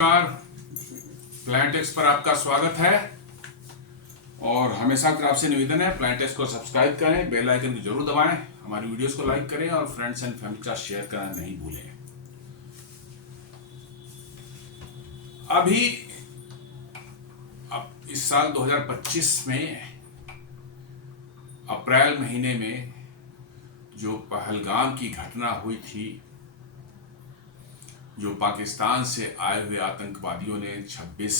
नमस्कार। प्लांटेक्स पर आपका स्वागत है और हमेशा की आपसे निवेदन है प्लांटेक्स को सब्सक्राइब करें, बेल आइकन को जरूर दबाएं, हमारी वीडियोस को लाइक करें और फ्रेंड्स एंड फैमिली के साथ शेयर करना नहीं भूलें। अभी अब इस साल 2025 में अप्रैल महीने में जो पहलगाम की घटना हुई थी, जो पाकिस्तान से आए हुए आतंकवादियों ने 26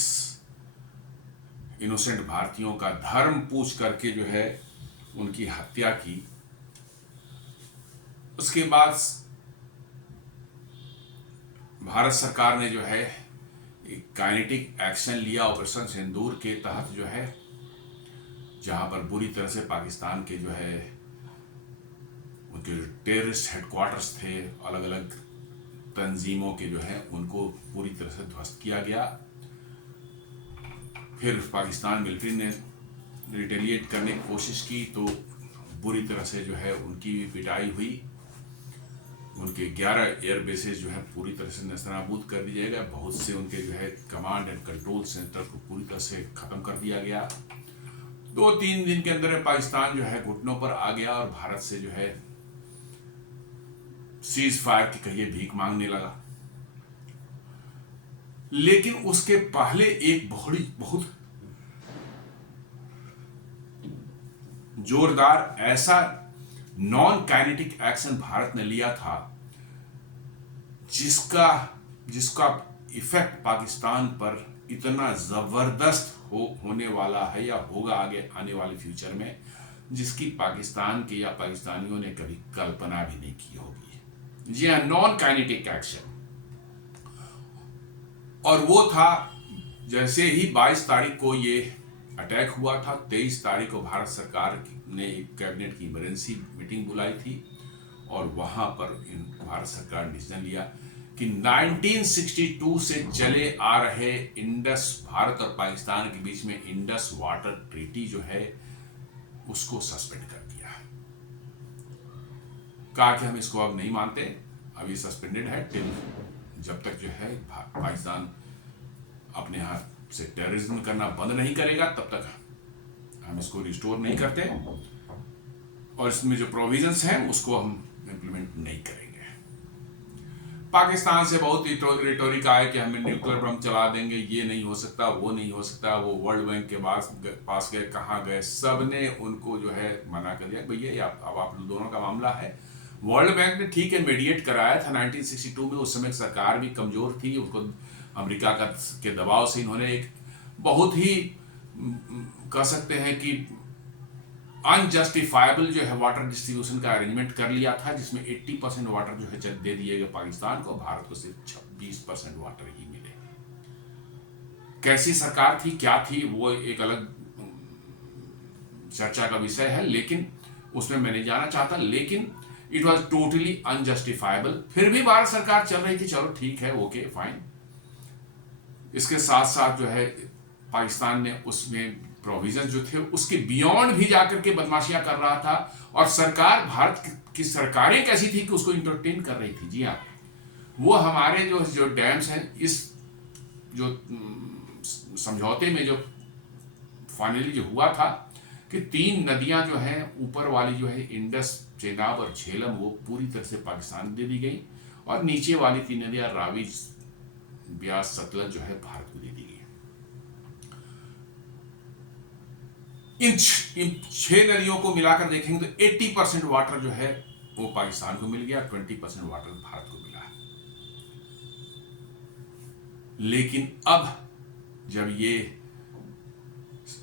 इनोसेंट भारतीयों का धर्म पूछ करके जो है उनकी हत्या की, उसके बाद भारत सरकार ने जो है एक काइनेटिक एक्शन लिया ऑपरेशन सिंदूर के तहत, जो है जहां पर बुरी तरह से पाकिस्तान के जो है उनके टेररिस्ट हेडक्वार्टर्स थे, अलग अलग तंजीमों के जो है उनको पूरी तरह से ध्वस्त किया गया। फिर पाकिस्तान मिलिट्री ने रिटेलिएट करने की कोशिश की तो बुरी तरह से जो है उनकी भी पिटाई हुई। उनके 11 एयर बेसेस जो है पूरी तरह से नेस्तनाबूद कर दिए गए। बहुत से उनके जो है कमांड एंड कंट्रोल सेंटर को पूरी तरह से खत्म कर दिया गया। 2-3 दिन के अंदर पाकिस्तान जो है घुटनों पर आ गया और भारत से जो है सीज फायर की कहिए भीख मांगने लगा। लेकिन उसके पहले एक बहुत जोरदार ऐसा नॉन काइनेटिक एक्शन भारत ने लिया था जिसका इफेक्ट पाकिस्तान पर इतना जबरदस्त होने वाला है या होगा आगे आने वाले फ्यूचर में, जिसकी पाकिस्तान के या पाकिस्तानियों ने कभी कल्पना भी नहीं की होगी। जी हाँ, नॉन काइनेटिक एक्शन। और वो था जैसे ही 22 तारीख को ये अटैक हुआ था, 23 तारीख को भारत सरकार ने कैबिनेट की इमरजेंसी मीटिंग बुलाई थी और वहां पर भारत सरकार ने डिसीजन लिया कि 1962 से चले आ रहे इंडस, भारत और पाकिस्तान के बीच में इंडस वाटर ट्रीटी जो है उसको सस्पेंड कर दिया। कहा कि हम इसको अब नहीं मानते, अभी सस्पेंडेड है टिल जब तक जो है पाकिस्तान अपने हाथ से टेररिज्म करना बंद नहीं करेगा, तब तक हम इसको रिस्टोर नहीं करते और इसमें जो प्रोविजंस हैं उसको हम इंप्लीमेंट नहीं करेंगे। पाकिस्तान से बहुत रिटोरिक आया कि हमें न्यूक्लियर बम चला देंगे, ये नहीं हो सकता, वो नहीं हो सकता। वो वर्ल्ड बैंक के पास गए, कहाँ गए, सब ने उनको जो है मना कर दिया, भैया अब आप दोनों का मामला है। वर्ल्ड बैंक ने ठीक है मीडिएट कराया था 1962 में, उस समय सरकार भी कमजोर थी, उसको अमेरिका के दबाव से इन्होंने एक बहुत ही कह सकते हैं कि अनजस्टिफाइबल जो है वाटर डिस्ट्रीब्यूशन का अरेंजमेंट कर लिया था, जिसमें 80% वाटर जो है दे दिए गए पाकिस्तान को, भारत को सिर्फ 26% वाटर ही मिले। कैसी सरकार थी, क्या थी, वो एक अलग चर्चा का विषय है, लेकिन उसमें मैं नहीं जाना चाहता। लेकिन इट वॉज टोटली अनजस्टिफाइबल। फिर भी भारत सरकार चल रही थी, चलो ठीक है, ओके फाइन। इसके साथ साथ जो है पाकिस्तान ने उसमें प्रोविजन जो थे उसके बियॉन्ड भी जाकर के बदमाशियां कर रहा था और सरकार, भारत की सरकारें कैसी थी कि उसको इंटरटेन कर रही थी। जी हाँ, वो हमारे जो डैम्स हैं, इस जो समझौते में जो फाइनली जो हुआ था कि 3 नदियां जो हैं ऊपर वाली जो है इंडस, चेनाब और झेलम, वो पूरी तरह से पाकिस्तान दे दी गई और नीचे वाली 3 नदियां रावी, ब्यास, सतलज जो है भारत को दे दी गई। इन 6 नदियों को मिलाकर देखेंगे तो 80% वाटर जो है वो पाकिस्तान को मिल गया, 20% वाटर भारत को मिला। लेकिन अब जब ये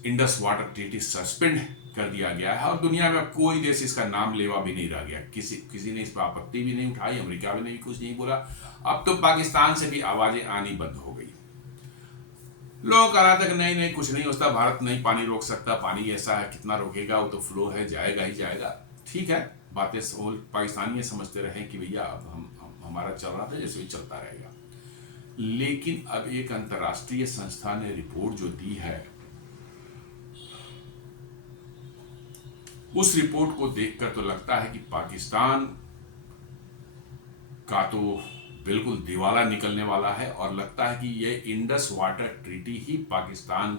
इंडस वाटर ट्रीटी सस्पेंड कर दिया गया है और दुनिया में कोई देश इसका नाम लेवा भी नहीं रह गया, किसी ने इस पर आपत्ति भी नहीं उठाई, अमेरिका भी नहीं कुछ नहीं बोला। अब तो पाकिस्तान से भी आवाजें आनी बंद हो गई। लोग कह रहा था कि नहीं नहीं कुछ नहीं होता, भारत नहीं पानी रोक सकता, पानी ऐसा है कितना रोकेगा, वो तो फ्लो है, जाएगा ही जाएगा। ठीक है, बातें पाकिस्तानी समझते रहे कि भैया अब हम हमारा चल रहा था जैसे भी चलता रहेगा। लेकिन अब एक अंतर्राष्ट्रीय संस्था ने रिपोर्ट जो दी है, उस रिपोर्ट को देखकर तो लगता है कि पाकिस्तान का तो बिल्कुल दिवाला निकलने वाला है और लगता है कि ये इंडस वाटर ट्रीटी ही पाकिस्तान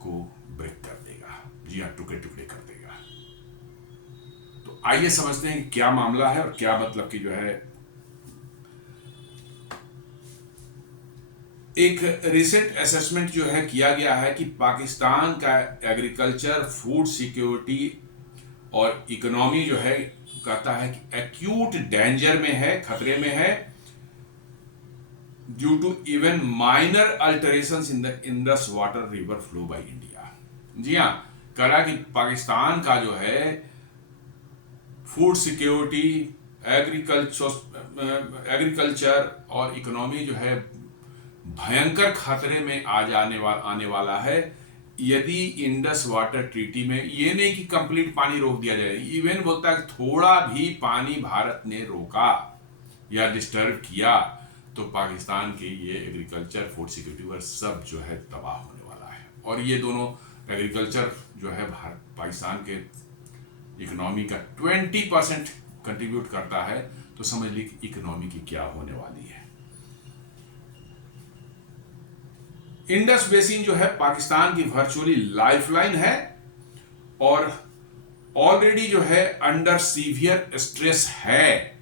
को ब्रेक कर देगा। जी हाँ, टुकड़े टुकड़े कर देगा। तो आइए समझते हैं कि क्या मामला है और क्या मतलब कि जो है एक रिसेंट असेसमेंट जो है किया गया है कि पाकिस्तान का एग्रीकल्चर, फूड सिक्योरिटी और इकोनॉमी जो है कहता है कि एक्यूट डेंजर में है, खतरे में है, due to even minor alterations in the Indus water river flow by India. जी हाँ, कह रहा कि पाकिस्तान का जो है फूड सिक्योरिटी, एग्रीकल्चर और इकोनॉमी जो है भयंकर खतरे में आने वाला है यदि इंडस वाटर ट्रीटी में, ये नहीं कि कंप्लीट पानी रोक दिया जाए, इवन बोलता है थोड़ा भी पानी भारत ने रोका या डिस्टर्ब किया तो पाकिस्तान के ये एग्रीकल्चर, फूड सिक्योरिटी पर सब जो है तबाह होने वाला है। और ये दोनों एग्रीकल्चर जो है भारत पाकिस्तान के इकोनॉमी का 20% कंट्रीब्यूट करता है, तो समझ ली इकोनॉमी की क्या होने वाली है। इंडस बेसिन जो है पाकिस्तान की वर्चुअली लाइफलाइन है और ऑलरेडी जो है अंडर सीवियर स्ट्रेस है।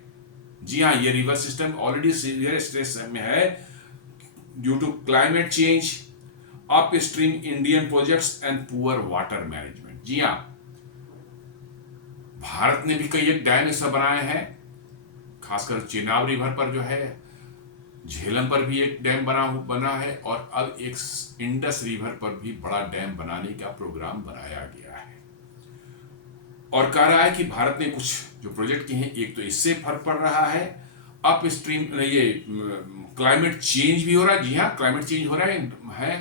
जी हाँ, ये river system already severe stress में है due to climate change, upstream Indian projects and poor water management. जी हाँ, भारत ने भी कई एक डैम ऐसा बनाए हैं, खासकर चेनाब रिवर पर जो है, झेलम पर भी एक डैम बना है और अब एक इंडस रिवर पर भी बड़ा डैम बनाने का प्रोग्राम बनाया गया है। और कह रहा है कि भारत ने कुछ जो प्रोजेक्ट किए हैं, एक तो इससे फर्क पड़ रहा है, अप स्ट्रीम ये क्लाइमेट चेंज भी हो रहा है। जी हाँ, क्लाइमेट चेंज हो रहा है,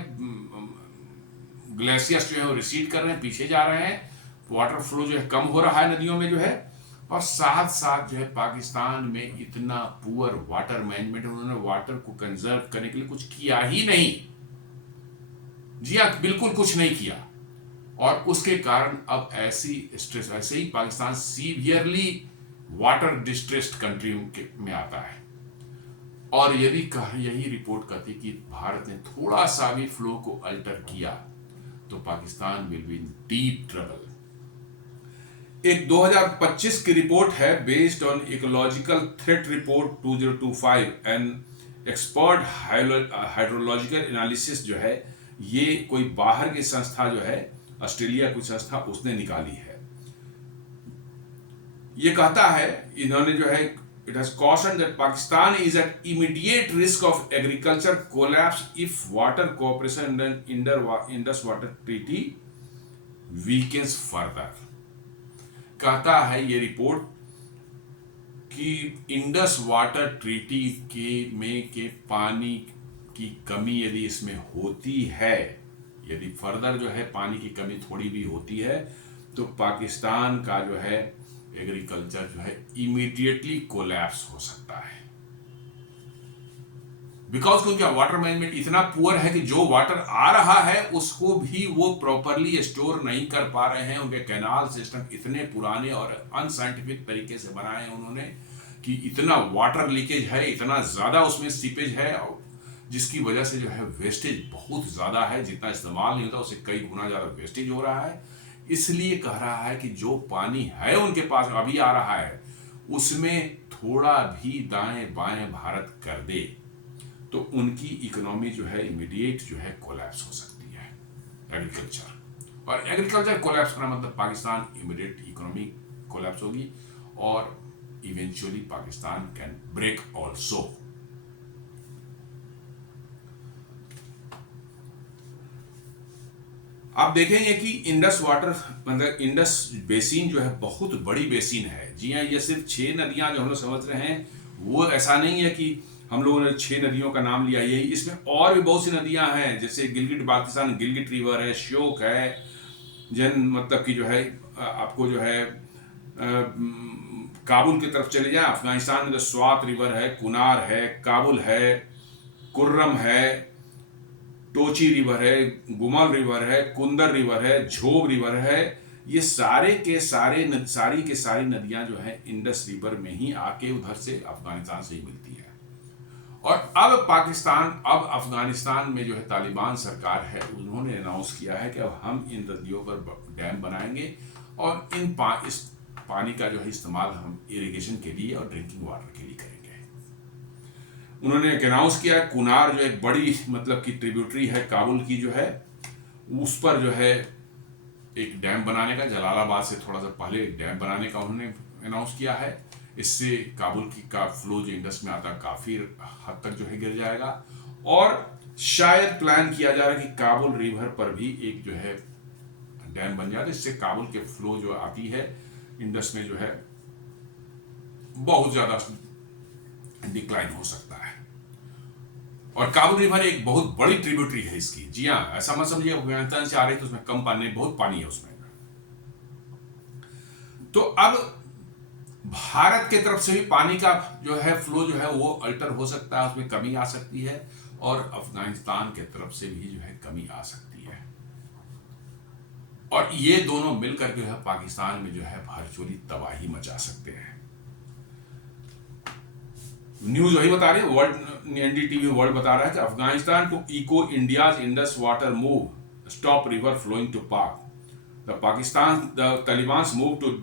ग्लेशियर्स जो है वो रिसीड कर रहे हैं, पीछे जा रहे हैं, वाटर फ्लो जो है कम हो रहा है नदियों में जो है, और साथ साथ जो है पाकिस्तान में इतना पुअर वाटर मैनेजमेंट, उन्होंने वाटर को कंजर्व करने के लिए कुछ किया ही नहीं। जी हाँ, बिल्कुल कुछ नहीं किया और उसके कारण अब ऐसे ही Pakistan severely water distressed country में आता है। और यदि यही रिपोर्ट कहती कि भारत ने थोड़ा सा भी फ्लो को अल्टर किया तो Pakistan will be in deep trouble. एक 2025 की रिपोर्ट है based on ecological threat report 2025 and expert hydrological analysis जो है, ये कोई बाहर की संस्था जो है, ऑस्ट्रेलिया की संस्था, उसने निकाली है। ये कहता है, इन्होंने जो है, it has cautioned that Pakistan is at immediate risk of agriculture collapse if water cooperation Indus Water Treaty weakens further. कहता है ये रिपोर्ट कि इंडस वाटर ट्रीटी के पानी की कमी यदि इसमें होती है, यदि फर्दर जो है पानी की कमी थोड़ी भी होती है, तो पाकिस्तान का जो है एग्रीकल्चर जो है इमीडिएटली कोलैप्स हो सकता है। बिकॉज क्योंकि वाटर मैनेजमेंट इतना पुअर है कि जो वाटर आ रहा है उसको भी वो प्रॉपरली स्टोर नहीं कर पा रहे हैं। उनके कैनाल सिस्टम इतने पुराने और अनसाइंटिफिक तरीके से बनाए हैं उन्होंने कि इतना वाटर लीकेज है, इतना ज़्यादा उसमें सीपेज है, जिसकी वजह से जो है वेस्टेज बहुत ज़्यादा है। जितना इस्तेमाल नहीं होता उससे कई गुना ज़्यादा वेस्टेज हो रहा है। इसलिए कह रहा है कि जो पानी है उनके पास अभी आ रहा है, उसमें थोड़ा भी दाएं बाएं भारत कर दे तो उनकी इकोनॉमी जो है इमीडिएट जो है कोलैप्स हो सकती है, एग्रीकल्चर। और एग्रीकल्चर कोलैप्स करना मतलब पाकिस्तान इमीडिएट इकोनॉमी कोलैप्स होगी और eventually Pakistan can break also. आप देखेंगे कि इंडस वाटर मतलब इंडस बेसिन जो है बहुत बड़ी बेसिन है। जी हाँ, ये सिर्फ 6 नदियां जो हम लोग समझ रहे हैं वो ऐसा नहीं है कि हम लोगों ने 6 नदियों का नाम लिया, यही इसमें और भी बहुत सी नदियां हैं, जैसे गिलगिट बाल्टिस्तान गिलगिट रिवर है, श्योक है, जन मतलब कि जो है आपको जो है काबुल की तरफ चले जाए, अफगानिस्तान में तो स्वात रिवर है, कुनार है, काबुल है, कुर्रम है, टोची रिवर है, गुमल रिवर है, कुंदर रिवर है, झोब रिवर है। ये सारी की सारी नदियां जो है इंडस रिवर में ही आके उधर से अफगानिस्तान से ही मिलती है। और अब अफगानिस्तान में जो है तालिबान सरकार है, उन्होंने अनाउंस किया है कि अब हम इन नदियों पर डैम बनाएंगे और इस पानी का जो है इस्तेमाल हम इरिगेशन के लिए और ड्रिंकिंग वाटर के लिए करेंगे। उन्होंने एक अनाउंस किया है, कुनार जो एक बड़ी मतलब की ट्रिब्यूटरी है काबुल की जो है, उस पर जो है एक डैम बनाने का, जलालाबाद से थोड़ा सा पहले एक डैम बनाने का उन्होंने अनाउंस किया है। इससे काबुल की का फ्लो जो इंडस में आता है काफ़ी हद तक जो है गिर जाएगा। और शायद प्लान किया जा रहा है कि काबुल रिवर पर भी एक जो है डैम बन जाए, इससे काबुल के फ्लो जो आती है इंडस में जो है बहुत ज़्यादा डिक्लाइन हो सकता है। और काबुल रिवर एक बहुत बड़ी ट्रिब्यूटरी है इसकी। जी हाँ, ऐसा मत समझिए अफगानिस्तान से आ रही तो उसमें कम पानी, बहुत पानी है उसमें। तो अब भारत की तरफ से भी पानी का जो है फ्लो जो है वो अल्टर हो सकता है, उसमें कमी आ सकती है, और अफगानिस्तान की तरफ से भी जो है कमी आ सकती है। और ये दोनों मिलकर जो है पाकिस्तान में जो है वर्चुअली तबाही मचा सकते हैं। न्यूज वही बता रही है, वर्ल्ड एनडीटीवी वर्ल्ड बता रहा है कि अफगानिस्तान को echo India's Indus water move stop river flowing to Pak. The Taliban's move to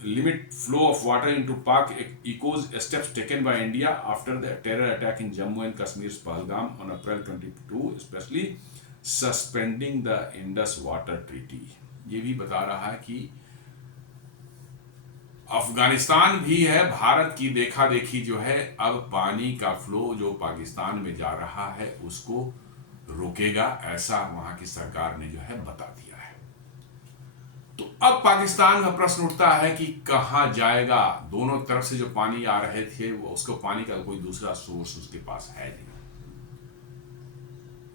limit flow of water into Pak echoes steps taken by India after the terror attack in Jammu and Kashmir's Pahalgam on April 22, especially suspending the Indus Water Treaty। ये भी बता रहा है कि अफगानिस्तान भी है भारत की देखा देखी जो है अब पानी का फ्लो जो पाकिस्तान में जा रहा है उसको रोकेगा, ऐसा वहां की सरकार ने जो है बता दिया। तो अब पाकिस्तान का प्रश्न उठता है कि कहां जाएगा। दोनों तरफ से जो पानी आ रहे थे वो उसको पानी का कोई दूसरा सोर्स उसके पास है नहीं।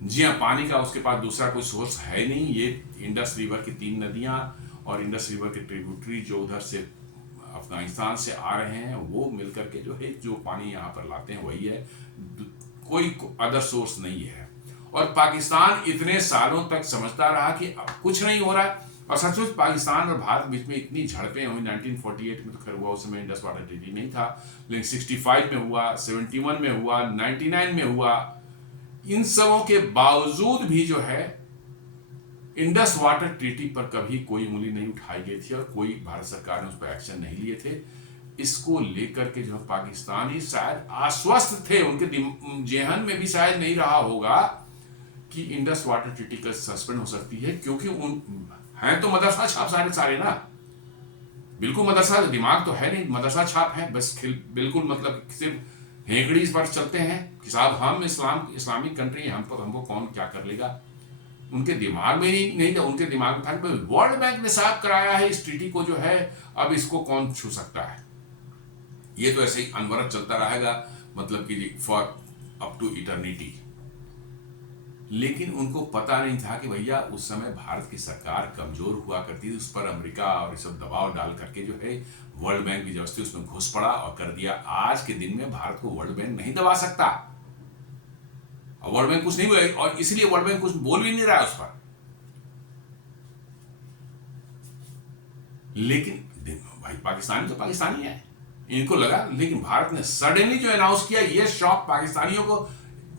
जी हाँ, पानी का उसके पास दूसरा कोई सोर्स है नहीं। ये इंडस रिवर की 3 नदियां और इंडस रिवर के ट्रिब्यूटरी जो उधर से अफगानिस्तान से आ रहे हैं वो मिलकर के जो है जो पानी यहाँ पर लाते हैं वही है, कोई अदर सोर्स नहीं है। और पाकिस्तान इतने सालों तक समझता रहा कि अब कुछ नहीं हो रहा है। और सचमुच पाकिस्तान और भारत बीच में इतनी झड़पें हुई। 1948 में तो खैर हुआ, उस समय इंडस वाटर ट्रीटी नहीं था, लेकिन 65 में हुआ, 71 में हुआ, 99 में हुआ। इन सबों के बावजूद भी जो है इंडस वाटर ट्रीटी पर कभी कोई उंगली नहीं उठाई गई थी और कोई भारत सरकार ने उस पर एक्शन नहीं लिए थे। इसको लेकर के जो पाकिस्तानी शायद आश्वस्त थे, उनके जेहन में भी शायद नहीं रहा होगा कि इंडस वाटर ट्रीटी का सस्पेंड हो सकती है, क्योंकि उन हैं तो मदरसा छाप सारे ना, बिल्कुल मदरसा दिमाग तो है नहीं, मदरसा छाप है बस, बिल्कुल मतलब सिर्फ हेगड़ी पर चलते हैं कि साहब हम इस्लामिक कंट्री, हमको कौन क्या कर लेगा। उनके दिमाग में नहीं था, उनके दिमाग में था कि वर्ल्ड बैंक ने साफ कराया है इस ट्रीटी को जो है, अब इसको कौन छू सकता है। ये तो ऐसे ही अनवरत चलता रहेगा, मतलब कि फॉर अप टू इटर्निटी। लेकिन उनको पता नहीं था कि भैया उस समय भारत की सरकार कमजोर हुआ करती थी, उस पर अमेरिका और सब दबाव डाल करके जो है वर्ल्ड बैंक भी जबरदस्ती उसमें घुस पड़ा और कर दिया। आज के दिन में भारत को वर्ल्ड बैंक नहीं दबा सकता, और वर्ल्ड बैंक कुछ नहीं हुआ, और इसलिए वर्ल्ड बैंक कुछ बोल भी नहीं रहा है उस पर। लेकिन भाई पाकिस्तानी तो पाकिस्तानी है, इनको लगा। लेकिन भारत ने सडनली जो अनाउंस किया, ये शॉक पाकिस्तानियों को,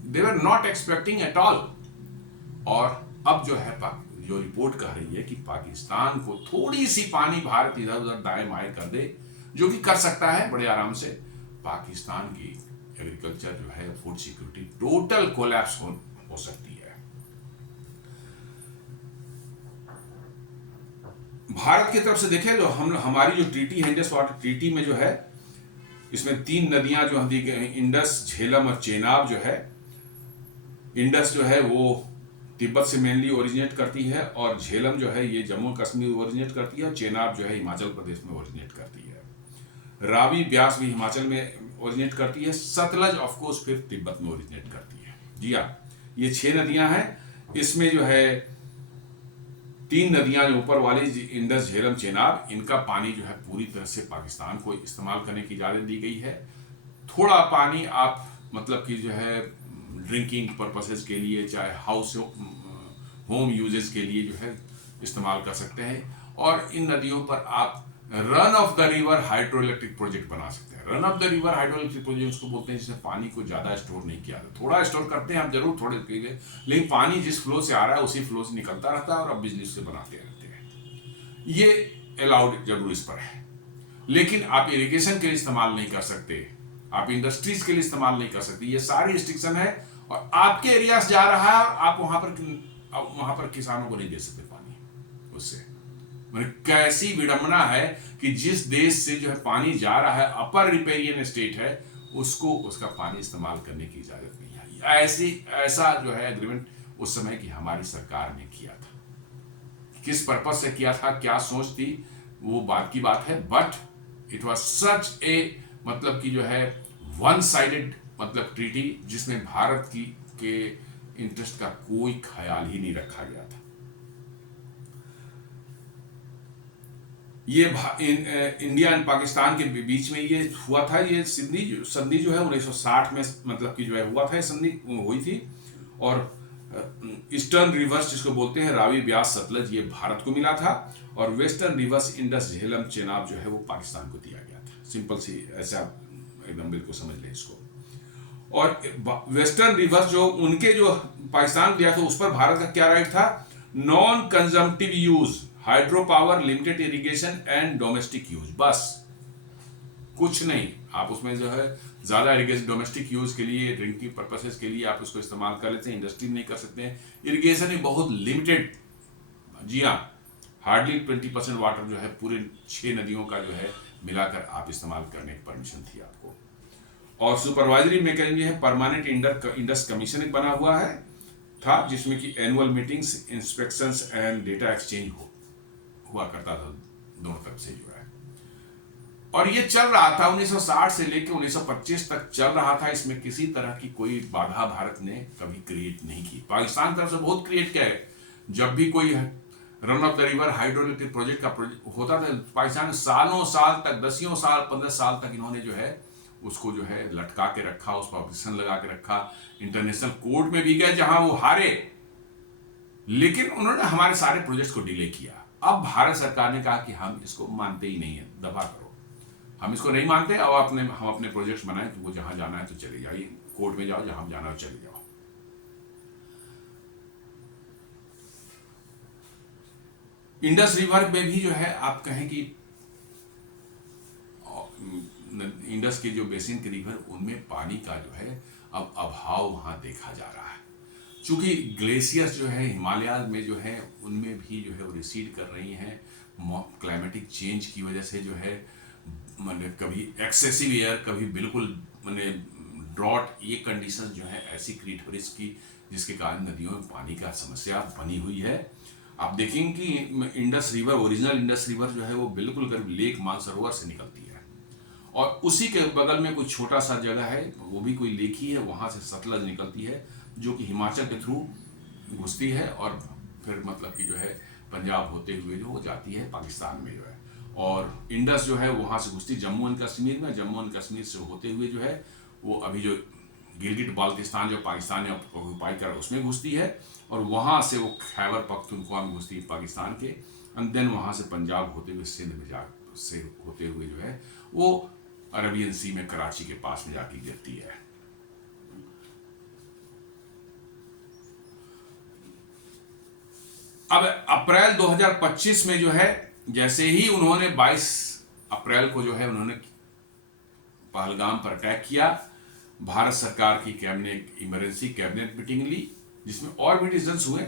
they were not expecting at all. और अब जो है जो रिपोर्ट कह रही है कि पाकिस्तान को थोड़ी सी पानी भारत इधर उधर दाएं बाएं कर दे, जो कि कर सकता है बड़े आराम से, पाकिस्तान की एग्रीकल्चर जो है फूड सिक्योरिटी टोटल कोलैप्स हो सकती है। भारत की तरफ से देखें जो हमारी जो ट्रीटी है इंडस वाटर ट्रीटी में जो है, इसमें 3 नदियां जो दी गई, इंडस, झेलम और चेनाब जो है। इंडस जो है वो तिब्बत से मेनली ओरिजिनेट करती है, और झेलम जो है ये जम्मू कश्मीर ओरिजिनेट करती है, और चेनाब जो है हिमाचल प्रदेश में ओरिजिनेट करती है। रावी ब्यास भी हिमाचल में ओरिजिनेट करती है, सतलज ऑफ कोर्स फिर तिब्बत में ओरिजिनेट करती है। जी हाँ, ये 6 नदियां हैं। इसमें जो है 3 नदियां जो ऊपर वाली इंडस, झेलम, चेनाब, इनका पानी जो है पूरी तरह से पाकिस्तान को इस्तेमाल करने की इजाजत दी गई है। थोड़ा पानी आप मतलब कि जो है ड्रिंकिंग पर्पसेस के लिए, चाहे हाउस होम यूजेस के लिए जो है इस्तेमाल कर सकते हैं। और इन नदियों पर आप run of the river hydro electric project बना सकते हैं। Run of the river hydro electric project उसको बोलते हैं जिसमें पानी को ज़्यादा स्टोर नहीं किया जाता। थोड़ा स्टोर करते हैं आप जरूर थोड़े के लिए, लेकिन पानी जिस फ्लो से आ रहा है उसी फ्लो से निकलता रहता है और अब बिजली उससे बनाते रहते हैं। ये अलाउड जरूर इस पर है, लेकिन आप इरिगेशन के लिए इस्तेमाल नहीं कर सकते, आप इंडस्ट्रीज के लिए इस्तेमाल नहीं कर सकते। ये सारी रिस्ट्रिक्शन है और आपके एरिया से जा रहा है और आप वहां पर किसानों को नहीं दे सकते पानी उससे। मतलब कैसी विडंबना है कि जिस देश से जो है पानी जा रहा है, अपर रिपेरियन स्टेट है, उसको उसका पानी इस्तेमाल करने की इजाजत नहीं है। ऐसा जो है एग्रीमेंट उस समय की हमारी सरकार ने किया था। किस पर्पज से किया था, क्या सोच थी, वो बात की बात है, बट इट वॉज सच ए मतलब कि जो है वन साइडेड मतलब ट्रीटी जिसमें भारत की के इंटरेस्ट का कोई ख्याल ही नहीं रखा गया था। ये इंडिया एंड पाकिस्तान के बीच में ये हुआ था। ये संधि जो है 1960 में मतलब कि जो है हुआ था, संधि हुई थी। और ईस्टर्न रिवर्स जिसको बोलते हैं रावी ब्यास सतलज, ये भारत को मिला था और western rivers Indus Jhelum Chenab जो है वो पाकिस्तान को दिया गया था। सिंपल सी ऐसे आप एकदम बिल्कुल समझ लें इसको। और वेस्टर्न रिवर्स जो उनके जो पाकिस्तान दिया था उस पर भारत का क्या राइट था, non consumptive use, hydro power, limited irrigation and domestic use, बस कुछ नहीं। आप उसमें जो है ज्यादा इरिगेशन डोमेस्टिक यूज के लिए, ड्रिंकिंग पर्पसेस के लिए आप उसको इस्तेमाल कर लेते हैं, इंडस्ट्री नहीं कर सकते हैं। इरिगेशन में बहुत लिमिटेड, जी हाँ, हार्डली 20% वाटर जो है पूरे 6 नदियों का जो है मिलाकर आप इस्तेमाल करने की परमिशन थी आपको। और सुपरवाइजरी मैकेनिज्म है, परमानेंट इंडस कमीशन एक बना हुआ है था जिसमें कि annual meetings, inspections and data exchange हुआ करता था दोनों तरफ से जो है। और ये चल रहा था 1960 से लेकर 1925 तक चल रहा था। इसमें किसी तरह की कोई बाधा भारत ने कभी क्रिएट नहीं की। पाकिस्तान तरफ से बहुत क्रिएट किया है। जब भी कोई run of the river hydro electric project का होता था, पाकिस्तान सालों साल तक, 10 साल 15 साल तक इन्होंने जो है उसको जो है लटका के रखा, उस पर ऑब्जेक्शन लगा के रखा। इंटरनेशनल कोर्ट में भी गए जहां वो हारे, लेकिन उन्होंने हमारे सारे प्रोजेक्ट को डिले किया। अब भारत सरकार ने कहा कि हम इसको मानते ही नहीं है, दफा करो, हम इसको नहीं मानते और हम अपने प्रोजेक्ट्स बनाए, तो वो जहां जाना है तो चले जाइए, कोर्ट में जाओ, जहां जाना है चले जाओ। इंडस रिवर में भी जो है आप कहें कि इंडस के जो बेसिन के रिवर, उनमें पानी का जो है अब अभाव वहां देखा जा रहा है। चूंकि ग्लेशियर्स जो है हिमालय में जो है उनमें भी जो है वो रिसीड कर रही हैं, क्लाइमेटिक चेंज की वजह से जो है मैंने कभी एक्सेसिव एयर, कभी बिल्कुल मैंने ड्रॉट, ये कंडीशन जो है ऐसी क्रिएट हो रही इसकी, जिसके कारण नदियों में पानी का समस्या बनी हुई है। आप देखेंगे कि Indus river, original Indus river जो है वो बिल्कुल करीब लेक मानसरोवर से निकलती है और उसी के बगल में कोई छोटा सा जगह है, वो भी कोई लेक ही है, वहां से सतलज निकलती है जो कि हिमाचल के थ्रू घुसती है और फिर मतलब कि जो है पंजाब होते हुए जो हो जाती है पाकिस्तान में जो है। और इंडस जो है वहां से घुसती जम्मू एंड कश्मीर में, जम्मू एंड कश्मीर से होते हुए जो है वो अभी जो गिलगिट बाल्टिस्तान जो पाकिस्तान ने ऑक्यूपाई करा उसमें घुसती है और वहां से वो खैबर पख्तूनख्वा में घुसती है पाकिस्तान के, एंड देन वहां से पंजाब होते हुए सिंध में से होते हुए जो है वो अरबियन सी में कराची के पास में जाके गिरती है। अब अप्रैल 2025 में जो है जैसे ही उन्होंने 22 अप्रैल को जो है उन्होंने पहलगाम पर अटैक किया, भारत सरकार की कैबिनेट इमरजेंसी कैबिनेट मीटिंग ली जिसमें और भी डिसीजंस हुए।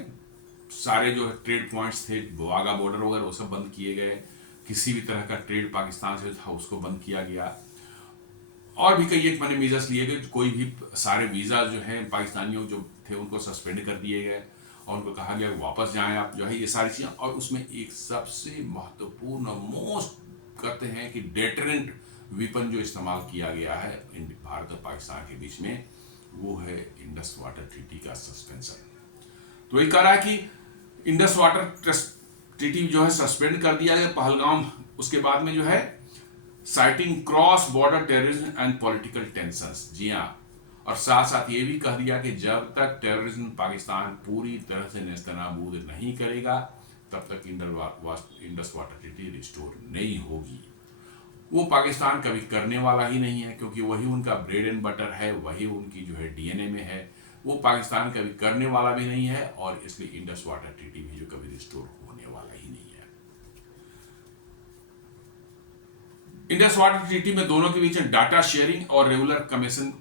सारे जो ट्रेड पॉइंट्स थे, वाघा बॉर्डर वगैरह वो सब बंद किए गए, किसी भी तरह का ट्रेड पाकिस्तान से था उसको बंद किया गया और भी कई एक मैंने मेजर्स लिए गए। कोई भी सारे वीज़ा जो हैं पाकिस्तानियों जो थे उनको सस्पेंड कर दिए गए और उनको कहा गया वापस जाएं आप जो है, ये सारी चीज़ें। और उसमें एक सबसे महत्वपूर्ण मोस्ट कहते हैं कि डेटरेंट वेपन जो इस्तेमाल किया गया है भारत और पाकिस्तान के बीच में, वो है इंडस वाटर ट्रीटी का सस्पेंशन। तो ये कह रहा है कि इंडस वाटर ट्रीटी जो है सस्पेंड कर दिया गया पहलगाम। उसके बाद में जो है citing cross border terrorism and political tensions, जी हाँ, और साथ साथ ये भी कह दिया कि जब तक टेररिज्म पाकिस्तान पूरी तरह से नेस्तनाबूद नहीं करेगा तब तक इंडस वाटर ट्रीटी रिस्टोर नहीं होगी। वो पाकिस्तान कभी करने वाला ही नहीं है, क्योंकि वही उनका ब्रेड एंड बटर है, वही उनकी जो है डीएनए में है। वो पाकिस्तान कभी करने वाला भी नहीं है, और इसलिए इंडस वाटर ट्रीटी भी जो कभी रिस्टोर होने वाला ही नहीं है। इंडस वाटर ट्रीटी में दोनों के बीच डाटा शेयरिंग और regular commission,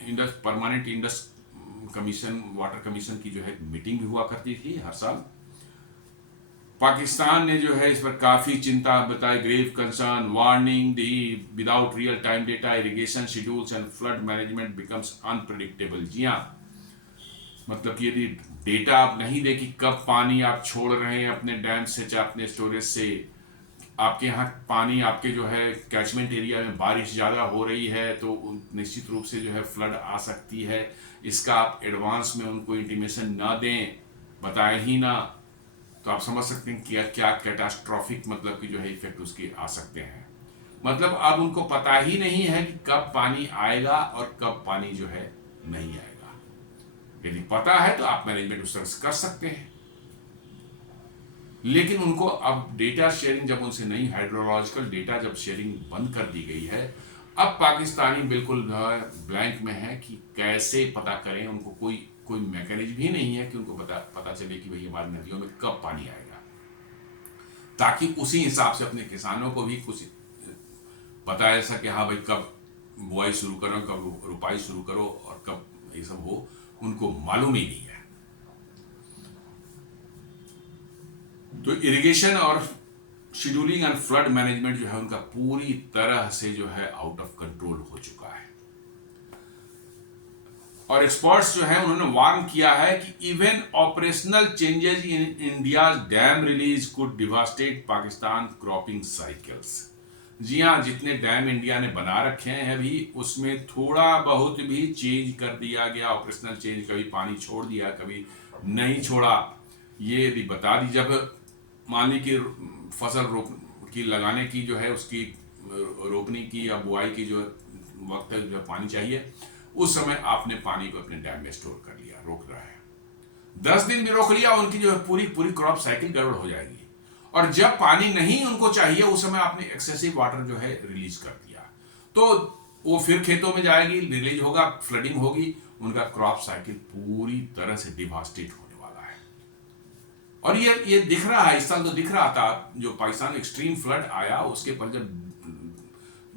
Indus permanent Indus commission, water commission की जो है मीटिंग भी हुआ करती थी हर साल। पाकिस्तान ने जो है इस पर काफ़ी चिंता बताई, ग्रेव कंसर्न, वार्निंग दी, without real time data irrigation schedules and flood management becomes unpredictable. जी हाँ, मतलब कि यदि डेटा आप नहीं दे कि कब पानी आप छोड़ रहे हैं अपने डैम से चाहे अपने स्टोरेज से, आपके यहाँ पानी आपके जो है कैचमेंट एरिया में बारिश ज़्यादा हो रही है तो निश्चित रूप से जो है फ्लड आ सकती है, इसका आप एडवांस में उनको इंटीमेशन ना दें, बताएं ही ना, तो आप समझ सकते हैं कि क्या कैटास्ट्रॉफिक मतलब कि जो है इफेक्ट उसके आ सकते हैं। मतलब अब उनको पता ही नहीं है कि कब पानी आएगा और कब पानी जो है नहीं आएगा। यदि पता है तो आप मैनेजमेंट उस तरह से कर सकते हैं, लेकिन उनको अब डेटा शेयरिंग जब उनसे नहीं, हाइड्रोलॉजिकल डेटा जब शेयरिंग बंद कर दी गई है, अब पाकिस्तानी बिल्कुल ब्लैंक में है कि कैसे पता करें। उनको कोई मैकेनिज्म ही नहीं है कि उनको पता चले कि भाई हमारी नदियों में कब पानी आएगा, ताकि उसी हिसाब से अपने किसानों को भी कुछ पता है ऐसा कि हाँ भाई कब बुआई शुरू करो, कब रुपाई शुरू करो और कब ये सब हो, उनको मालूम ही नहीं है। तो इरिगेशन और शेड्यूलिंग एंड फ्लड मैनेजमेंट जो है उनका पूरी तरह से जो है आउट ऑफ कंट्रोल हो चुका है। और एक्सपर्ट्स जो है उन्होंने वार्न किया है कि even operational changes in India dam release could devastate Pakistan cropping cycles. जी हाँ, जितने डैम इंडिया ने बना रखे हैं अभी, उसमें थोड़ा बहुत भी चेंज कर दिया गया, ऑपरेशनल चेंज, कभी पानी छोड़ दिया कभी नहीं छोड़ा, ये यदि बता दी, जब मान ली कि फसल रोप की लगाने की जो है उसकी रोपनी की या बुआई की जो वक्त जो पानी चाहिए, उस समय आपने पानी को अपने डैम में स्टोर कर लिया, रोक रहा है, 10 दिन भी रोक लिया, उनकी जो है पूरी क्रॉप साइकिल गड़बड़ हो जाएगी। और जब पानी नहीं उनको चाहिए उस समय आपने एक्सेसिव वाटर जो है रिलीज कर दिया, तो वो फिर खेतों में जाएगी, रिलीज होगा, फ्लडिंग होगी, उनका क्रॉप साइकिल पूरी तरह से डिवास्टेट होने वाला है। और ये दिख रहा है, इस साल तो दिख रहा था, जो पाकिस्तान एक्सट्रीम फ्लड आया उसके पर जब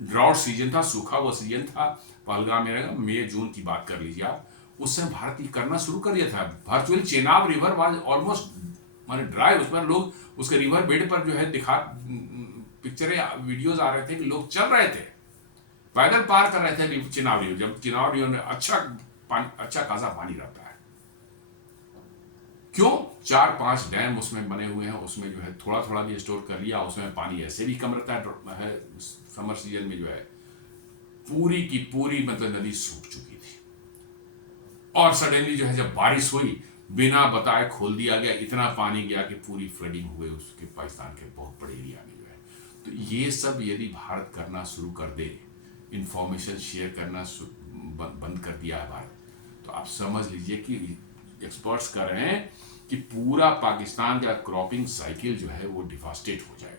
ड्राउट सीजन था, सूखा वो सीजन था, पहलगाम में मई जून की बात कर लीजिए आप, उस समय भारत ये करना शुरू कर दिया था। Virtually Chenab river was almost माने ड्राई, उस पर लोग उसके रिवर बेड पर जो है पिक्चरें वीडियोज आ रहे थे कि लोग चल रहे थे, पैदल पार कर रहे थे चेनाब रिवर, जब चेनाब रिवर में अच्छा खासा पानी रहता है। क्यों? 4-5 डैम उसमें बने हुए हैं, उसमें जो है थोड़ा थोड़ा भी स्टोर कर लिया, उसमें पानी ऐसे भी कम रहता है समर सीजन में जो है पूरी की पूरी मतलब नदी सूख चुकी थी। और सडनली जो है जब बारिश हुई, बिना बताए खोल दिया गया, इतना पानी गया कि पूरी फ्लडिंग हुई उसके पाकिस्तान के बहुत बड़े एरिया में जो है। तो ये सब यदि भारत करना शुरू कर दे, इंफॉर्मेशन शेयर करना बंद कर दिया है भारत, तो आप समझ लीजिए कि एक्सपर्ट्स कह रहे हैं कि पूरा पाकिस्तान का क्रॉपिंग साइकिल जो है वो डिवास्टेट हो जाएगा।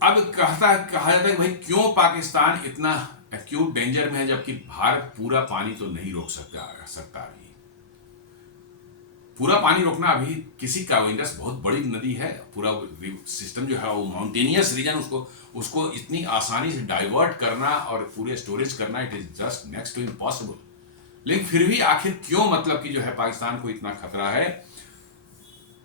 अब कहा जाता है कि भाई क्यों पाकिस्तान इतना एक्यूट डेंजर में है, जबकि भारत पूरा पानी तो नहीं रोक सकता अभी। पूरा पानी रोकना अभी किसी का, इंडस बहुत बड़ी नदी है, पूरा सिस्टम जो है वो माउंटेनियस रीजन, उसको इतनी आसानी से डाइवर्ट करना और पूरे स्टोरेज करना, it is just next to impossible. लेकिन फिर भी आखिर क्यों मतलब कि जो है पाकिस्तान को इतना खतरा है,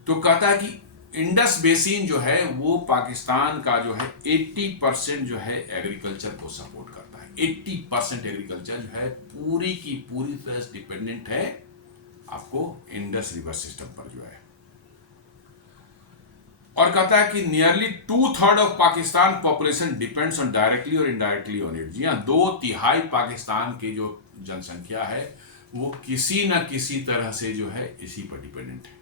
तो कहता है कि इंडस बेसिन जो है वो पाकिस्तान का जो है 80% जो है एग्रीकल्चर को सपोर्ट करता है। 80% एग्रीकल्चर जो है पूरी की पूरी तरह से डिपेंडेंट है आपको इंडस रिवर सिस्टम पर जो है। और कहता है कि nearly 2/3 of Pakistan population depends on directly और इनडायरेक्टली ऑन इट। जी हाँ, 2/3 पाकिस्तान की जो जनसंख्या है वो किसी न किसी तरह से जो है इसी पर डिपेंडेंट है,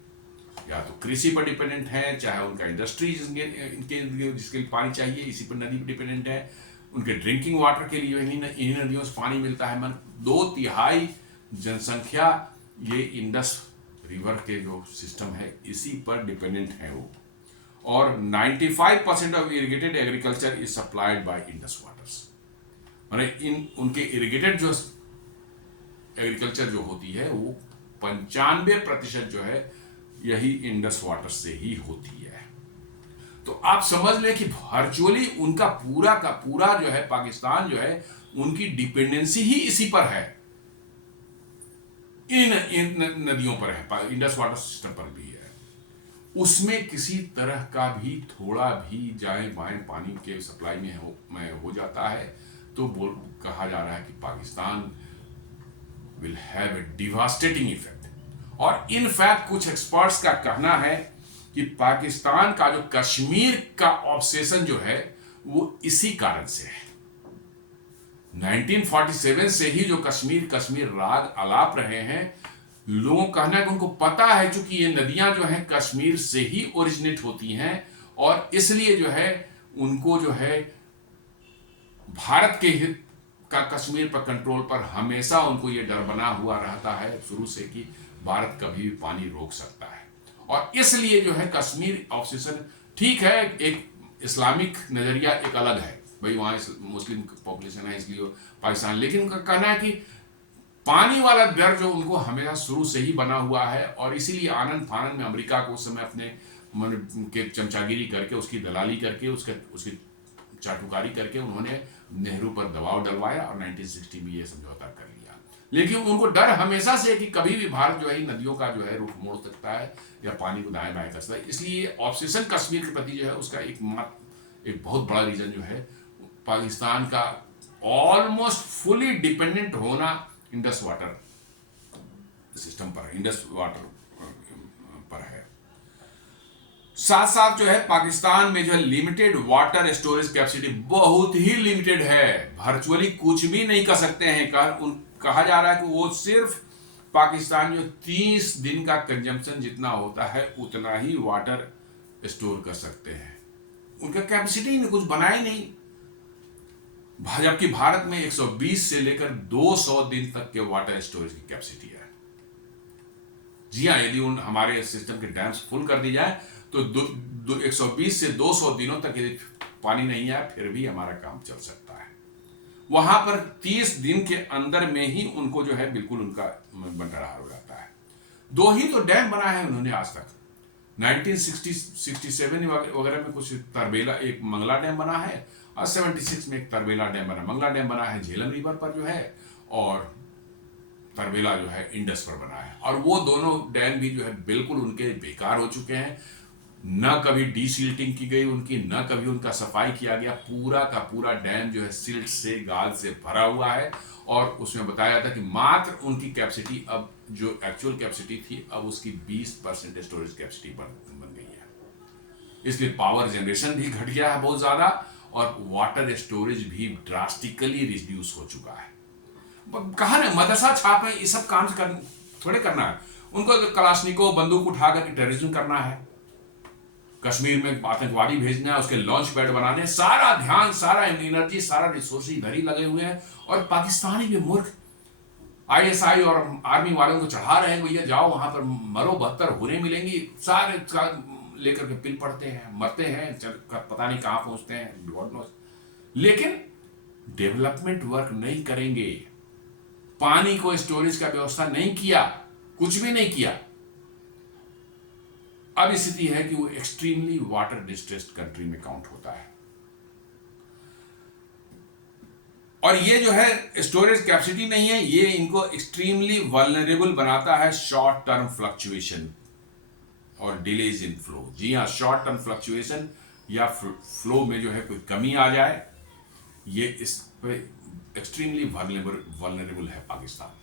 या तो कृषि पर डिपेंडेंट है, चाहे उनका इंडस्ट्रीज इनके जिसके लिए पानी चाहिए इसी पर नदी पर डिपेंडेंट है, उनके ड्रिंकिंग वाटर के लिए इन्हीं नदियों से पानी मिलता है। 2/3 जनसंख्या ये इंडस रिवर के जो सिस्टम है इसी पर डिपेंडेंट है वो। और 95% of irrigated agriculture is supplied by Indus waters. माने इन उनके इरिगेटेड जो एग्रीकल्चर जो होती है वो 95% जो है यही इंडस वाटर से ही होती है। तो आप समझ लें कि वर्चुअली उनका पूरा का पूरा जो है पाकिस्तान जो है उनकी डिपेंडेंसी ही इसी पर है, इन नदियों पर है, इंडस वाटर सिस्टम पर भी है। उसमें किसी तरह का भी थोड़ा भी जाए बाएं पानी के सप्लाई में हो जाता है तो कहा जा रहा है कि Pakistan will have a devastating effect. और इन फैक्ट कुछ एक्सपर्ट्स का कहना है कि पाकिस्तान का जो कश्मीर का ऑब्सेशन जो है वो इसी कारण से है। 1947 से ही जो कश्मीर कश्मीर राग अलाप रहे हैं, लोगों का कहना है कि उनको पता है चूंकि ये नदियां जो हैं कश्मीर से ही ओरिजिनेट होती हैं और इसलिए जो है उनको जो है भारत के हित का कश्मीर पर कंट्रोल पर हमेशा उनको ये डर बना हुआ रहता है शुरू से कि भारत कभी भी पानी रोक सकता है। और इसलिए जो है कश्मीर ऑब्सेशन, ठीक है एक इस्लामिक नजरिया एक अलग है, भाई वहाँ मुस्लिम पॉपुलेशन है इसलिए पाकिस्तान, लेकिन उनका कहना है कि पानी वाला डर जो उनको हमेशा शुरू से ही बना हुआ है और इसीलिए आनंद फानंद में अमेरिका को उस समय अपने मन के चमचागिरी करके उसकी दलाली करके उसकी चाटुकारी करके उन्होंने नेहरू पर दबाव डलवाया और 1960 में ये समझौता कर लिया। लेकिन उनको डर हमेशा से कि कभी भी भारत जो है नदियों का जो है रुख मोड़ सकता है या पानी को दाएं बाएं कर सकता है, इसलिए ऑब्सेशन कश्मीर के प्रति जो है उसका एक बहुत बड़ा रीजन जो है पाकिस्तान का ऑलमोस्ट फुली डिपेंडेंट होना इंडस वाटर सिस्टम पर, इंडस वाटर पर है। साथ साथ जो है पाकिस्तान में जो है लिमिटेड वाटर स्टोरेज कैपेसिटी बहुत ही लिमिटेड है, वर्चुअली कुछ भी नहीं कर सकते हैं। कहा जा रहा है कि वो सिर्फ पाकिस्तान जो 30 दिन का कंजम्पशन जितना होता है उतना ही वाटर स्टोर कर सकते हैं, उनका कैपेसिटी ने कुछ बनाया ही नहीं। जबकि भारत में 120 से लेकर 200 दिन तक के वाटर स्टोरेज की कैपेसिटी है। जी हाँ, यदि हमारे सिस्टम के डैम्स फुल कर दी जाए तो 120 से 200 दिनों तक यदि पानी नहीं आए फिर भी हमारा काम चल सकता है। वहां पर 30 दिन के अंदर में ही उनको जो है बिल्कुल उनका बंटवारा हो जाता है। 2 ही तो डैम बना है उन्होंने आज तक, 1967 वगैरह में कुछ तरबेला एक मंगला डैम बना है और 76 में एक तरबेला डैम बना। मंगला डैम बना है झेलम रिवर पर जो है और तरबेला जो है इंडस पर बना है, और वो दोनों डैम भी जो है बिल्कुल उनके बेकार हो चुके हैं। न कभी डीसिल्टिंग की गई उनकी, न कभी उनका सफाई किया गया। पूरा का पूरा डैम जो है सिल्ट से गाद से भरा हुआ है और उसमें बताया था कि मात्र उनकी कैपेसिटी अब जो एक्चुअल कैपेसिटी थी अब उसकी 20% स्टोरेज कैपेसिटी बन गई है। इसलिए पावर जनरेशन भी घट गया है बहुत ज्यादा और वाटर स्टोरेज भी ड्रास्टिकली रिड्यूस हो चुका है। कहा ना मदरसा छाप में ये सब काम थोड़े करना है उनको, तो कलाशनिको बंदूक उठाकर के टेररिज्म करना है, कश्मीर में आतंकवादी भेजना है, उसके लॉन्च पैड बनाने, सारा ध्यान सारा एनर्जी सारा रिसोर्स इधर ही लगे हुए हैं। और पाकिस्तानी भी मूर्ख ISI और आर्मी वालों को चढ़ा रहे हैं, भैया जाओ वहां पर मरो 72 हुरें मिलेंगी, सारे लेकर के पिल पड़ते हैं, मरते हैं, पता नहीं कहां पहुंचते हैं, लेकिन डेवलपमेंट वर्क नहीं करेंगे, पानी को स्टोरेज का व्यवस्था नहीं किया, कुछ भी नहीं किया। अब स्थिति है कि वो एक्सट्रीमली वाटर डिस्ट्रेस्ड कंट्री में काउंट होता है। और ये जो है स्टोरेज कैपेसिटी नहीं है, ये इनको एक्सट्रीमली वल्नरेबल बनाता है शॉर्ट टर्म फ्लक्चुएशन और डिलेज इन फ्लो। जी हाँ, शॉर्ट टर्म फ्लक्चुएशन या फ्लो में जो है कोई कमी आ जाए, ये इस पे एक्सट्रीमली वल्नरेबल है पाकिस्तान।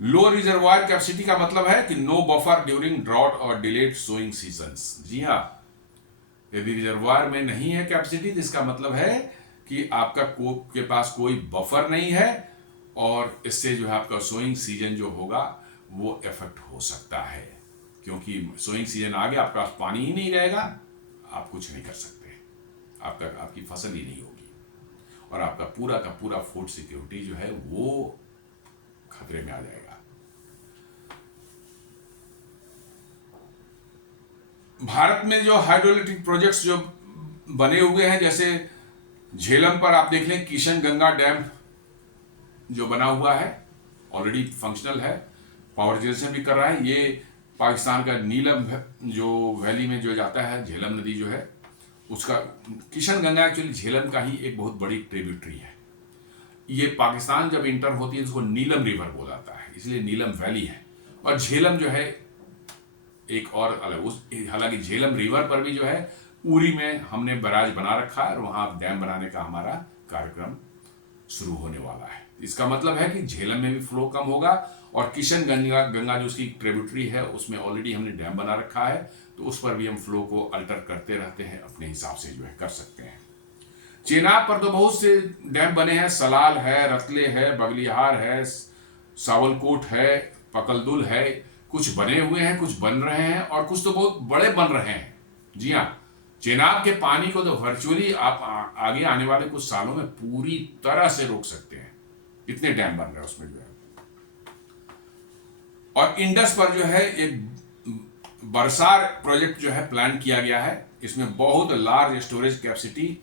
लो रिजर्वायर कैपेसिटी का मतलब है कि नो बफर ड्यूरिंग ड्रॉट और डिलेड सोइंग सीजन्स। जी हाँ, यदि रिजर्वायर में नहीं है कैपेसिटी तो इसका मतलब है कि आपका के पास कोई बफर नहीं है और इससे जो है आपका सोइंग सीजन जो होगा वो इफेक्ट हो सकता है, क्योंकि सोइंग सीजन आ गया आपका पानी ही नहीं रहेगा, आप कुछ नहीं कर सकते, आपकी फसल ही नहीं होगी और आपका पूरा का पूरा फूड सिक्योरिटी जो है वो खतरे में आ जाएगा। भारत में जो हाइड्रो इलेक्ट्रिक प्रोजेक्ट्स जो बने हुए हैं, जैसे झेलम पर आप देख लें, किशन गंगा डैम जो बना हुआ है ऑलरेडी फंक्शनल है, पावर जनरेशन भी कर रहा है। ये पाकिस्तान का नीलम जो वैली में जो जाता है, झेलम नदी जो है उसका, किशन गंगा एक्चुअली झेलम का ही एक बहुत बड़ी ट्रिब्यूटरी है। ये पाकिस्तान जब इंटर होती है उसको नीलम रिवर बोला जाता है, इसलिए नीलम वैली है। और झेलम जो है एक और अलग, उस हालांकि झेलम रिवर पर भी जो है उरी में हमने बैराज बना रखा है और वहां डैम बनाने का हमारा कार्यक्रम शुरू होने वाला है। इसका मतलब है कि झेलम में भी फ्लो कम होगा और किशन गंगा जो उसकी ट्रिब्यूटरी है उसमें ऑलरेडी हमने डैम बना रखा है, तो उस पर भी हम फ्लो को अल्टर करते रहते हैं, अपने हिसाब से जो है कर सकते हैं। चेनाब पर तो बहुत से डैम बने हैं, सलाल है, रतले है, बगलिहार है, सावलकोट है, पकलदुल है, कुछ बने हुए हैं, कुछ बन रहे हैं और कुछ तो बहुत बड़े बन रहे हैं। जी हाँ, चेनाब के पानी को तो वर्चुअली आप आगे आने वाले कुछ सालों में पूरी तरह से रोक सकते हैं, इतने डैम बन रहे हैं उसमें जो है। और इंडस पर जो है एक बरसार प्रोजेक्ट जो है प्लान किया गया है, इसमें बहुत लार्ज स्टोरेज कैपेसिटी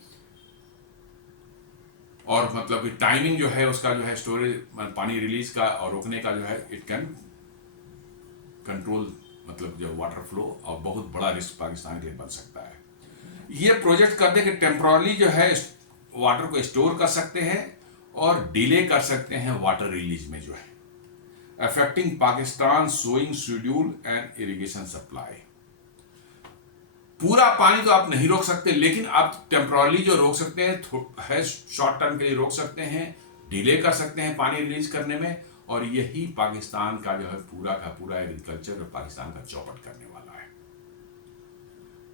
और मतलब कि टाइमिंग जो है उसका जो है स्टोरेज पानी रिलीज का और रोकने का जो है इट कैन कंट्रोल मतलब जो वाटर फ्लो, और बहुत बड़ा रिस्क पाकिस्तान के लिए बन सकता है। ये प्रोजेक्ट करने के टेम्पररी जो है वाटर को स्टोर कर सकते हैं और डिले कर सकते हैं वाटर रिलीज में जो है, affecting Pakistan sowing schedule and irrigation supply. पूरा पानी तो आप नहीं रोक सकते, लेकिन आप टेम्पररी जो रोक सकते हैं शॉर्ट टर्म के लिए रोक सकते हैं, डिले कर सकते हैं पानी रिलीज करने में, और यही पाकिस्तान का जो है पूरा का पूरा एग्रीकल्चर और पाकिस्तान का चौपट करने वाला है।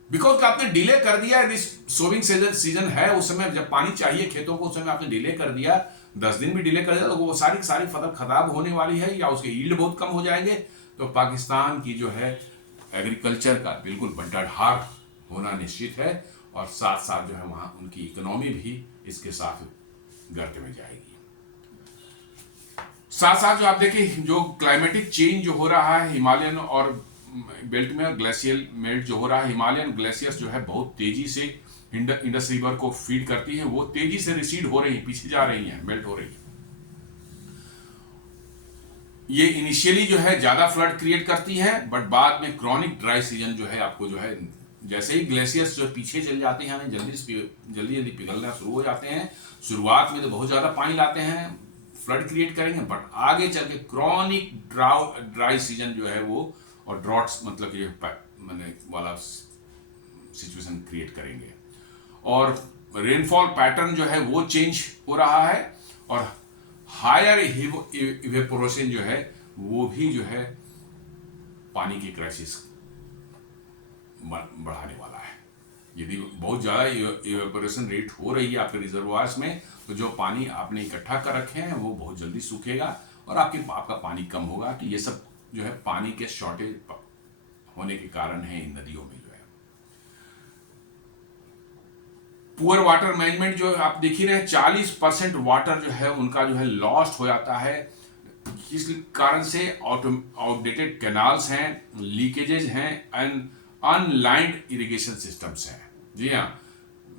बिकॉज आपने डिले कर दिया, सोविंग सीजन है, उस समय जब पानी चाहिए खेतों को उस समय आपने डिले कर दिया, 10 दिन भी डिले कर दिया तो वो सारी फसल खराब होने वाली है या उसके यील्ड बहुत कम हो जाएंगे। तो पाकिस्तान की जो है एग्रीकल्चर का बिल्कुल बंटाढार होना निश्चित है, और साथ साथ जो है वहां उनकी इकोनॉमी भी इसके साथ गर्त में जाएगी। साथ साथ जो आप देखिए जो क्लाइमेटिक चेंज जो हो रहा है हिमालयन और बेल्ट में, और ग्लेशियल मेल्ट जो हो रहा है, हिमालयन ग्लेशियर्स जो है बहुत तेजी से इंडस रिवर को फीड करती है, वो तेजी से रिसीड हो रही है, पीछे जा रही है, मेल्ट हो रही है। ये इनिशियली जो है ज्यादा फ्लड क्रिएट करती है, बट बाद में क्रॉनिक ड्राई सीजन जो है आपको जो है, जैसे ही ग्लेशियर्स जो पीछे चल जाते हैं हमें जल्दी पिघलना शुरू हो जाते हैं। शुरुआत में तो बहुत ज्यादा पानी लाते हैं, फ्लड क्रिएट करेंगे, बट आगे चल के क्रॉनिक ड्राई सीजन जो है वो, और ड्रॉट्स मतलब ये मैंने वाला सिचुएशन क्रिएट करेंगे, और रेनफॉल पैटर्न जो है वो चेंज हो रहा है, और हायर इवेपोरेशन जो है वो भी जो है पानी की क्राइसिस बढ़ाने वाला है। यदि बहुत ज़्यादा इवेपोरेशन रेट हो रही है आपके रिजर्वायर्स में, तो जो पानी आपने इकट्ठा कर रखे हैं वो बहुत जल्दी सूखेगा और आपका पानी कम होगा। कि ये सब जो है पानी के शॉर्टेज होने के कारण है इन नदियों में जो है। पुअर वाटर मैनेजमेंट जो आप देख ही रहे हैं, 40% वाटर जो है उनका जो है लॉस्ट हो जाता है। इस कारण से आउटडेटेड कैनाल्स हैं, लीकेजेस हैं एंड अनलाइंड इरिगेशन सिस्टम्स हैं। जी हाँ,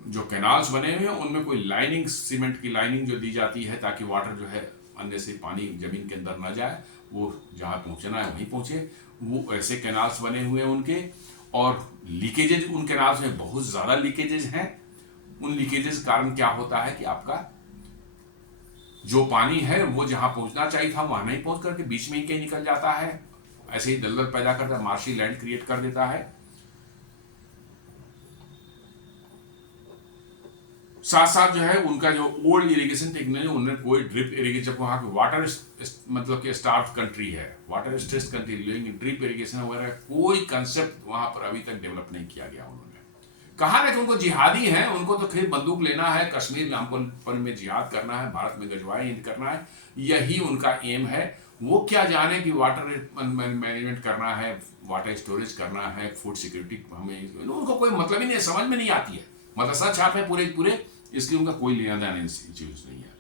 जो कैनाल्स बने हुए हैं उनमें कोई लाइनिंग, सीमेंट की लाइनिंग जो दी जाती है ताकि वाटर जो है अंदर से पानी जमीन के अंदर ना जाए, वो जहाँ पहुँचना है वहीं पहुँचे, वो ऐसे कैनाल्स बने हुए हैं उनके। और लीकेजेज उन कैनाल्स में बहुत ज़्यादा लीकेजेज हैं। उन लीकेजेस कारण क्या होता है कि आपका जो पानी है वो जहां पहुंचना चाहिए था वहां नहीं पहुंच करके बीच में ही कहीं निकल जाता है, ऐसे ही दलदल पैदा करता है, मार्शी लैंड क्रिएट कर देता है। साथ साथ जो है उनका जो ओल्ड इरिगेशन टेक्नोलॉजी, उन्होंने कोई ड्रिप इरिगेशन, वहां के वाटर मतलब कि स्टार्व कंट्री है, वाटर स्ट्रेस कंट्री, लेकिन ड्रिप इरिगेशन वगैरह कोई कंसेप्ट वहां पर अभी तक डेवलप नहीं किया गया। उन्होंने कहा ना कि उनको जिहादी हैं, उनको तो फिर बंदूक लेना है, कश्मीर में हमको में जिहाद करना है, भारत में गजवाए हिंद करना है, यही उनका एम है। वो क्या जाने कि वाटर मैनेजमेंट करना है, वाटर स्टोरेज करना है, फूड सिक्योरिटी, हमें उनको कोई मतलब ही नहीं, समझ में नहीं आती है। मतलब सच आप है पूरे, इसलिए उनका कोई लेना देना चीज नहीं है।